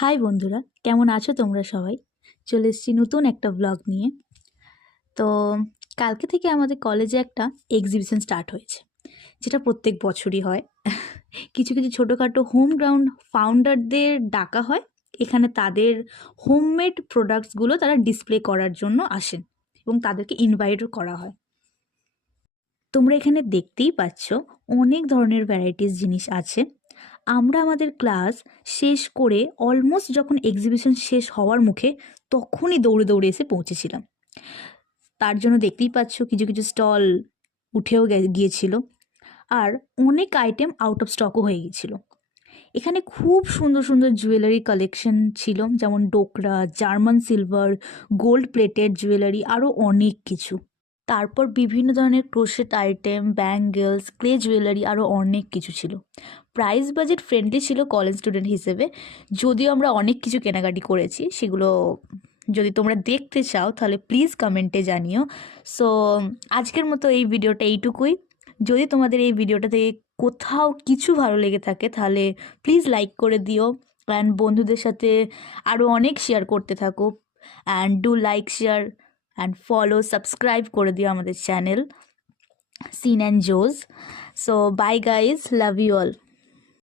High বন্ধুরা, কেমন আছো তোমরা সবাই? চলে এসেছি নতুন একটা ব্লগ নিয়ে। তো কালকে থেকে আমাদের কলেজে একটা এক্সিবিশন স্টার্ট হয়েছে, যেটা প্রত্যেক বছরই হয়। কিছু কিছু ছোটোখাটো হোম গ্রাউন্ড ফাউন্ডারদের ডাকা হয় এখানে, তাদের হোমমেড প্রোডাক্টসগুলো তারা ডিসপ্লে করার জন্য আসেন এবং তাদেরকে ইনভাইটও করা হয়। তোমরা এখানে দেখতেই পাচ্ছ অনেক ধরনের ভ্যারাইটিস জিনিস আছে। আমরা আমাদের ক্লাস শেষ করে অলমোস্ট যখন এক্সিবিশন শেষ হওয়ার মুখে, তখনই দৌড়ে দৌড়ে এসে পৌঁছেছিলাম। তার জন্য দেখতেই পাচ্ছ কিছু কিছু স্টল উঠেও গিয়েছিল, আর অনেক আইটেম আউট অফ স্টকও হয়ে গিয়েছিল। এখানে খুব সুন্দর সুন্দর জুয়েলারি কালেকশন ছিল, যেমন dokra, German silver, gold plated jewellery, আরও অনেক কিছু। তারপর বিভিন্ন ধরনের crochet item, bangles, clay jewellery, আরও অনেক কিছু ছিল। প্রাইস বাজেট ফ্রেন্ডলি ছিল কলেজ স্টুডেন্ট হিসেবে। যদিও আমরা অনেক কিছু কেনাকাটি করেছি, সেগুলো যদি তোমরা দেখতে চাও তাহলে প্লিজ কমেন্টে জানিও। সো আজকের মতো এই ভিডিওটা এইটুকুই। যদি তোমাদের এই ভিডিওটা থেকে কোথাও কিছু ভালো লেগে থাকে তাহলে প্লিজ লাইক করে দিও, অ্যান্ড বন্ধুদের সাথে আরও অনেক শেয়ার করতে থাকো। And do like, share and follow, subscribe করে দিও আমাদের channel Sin and Jose. So bye guys, love you all.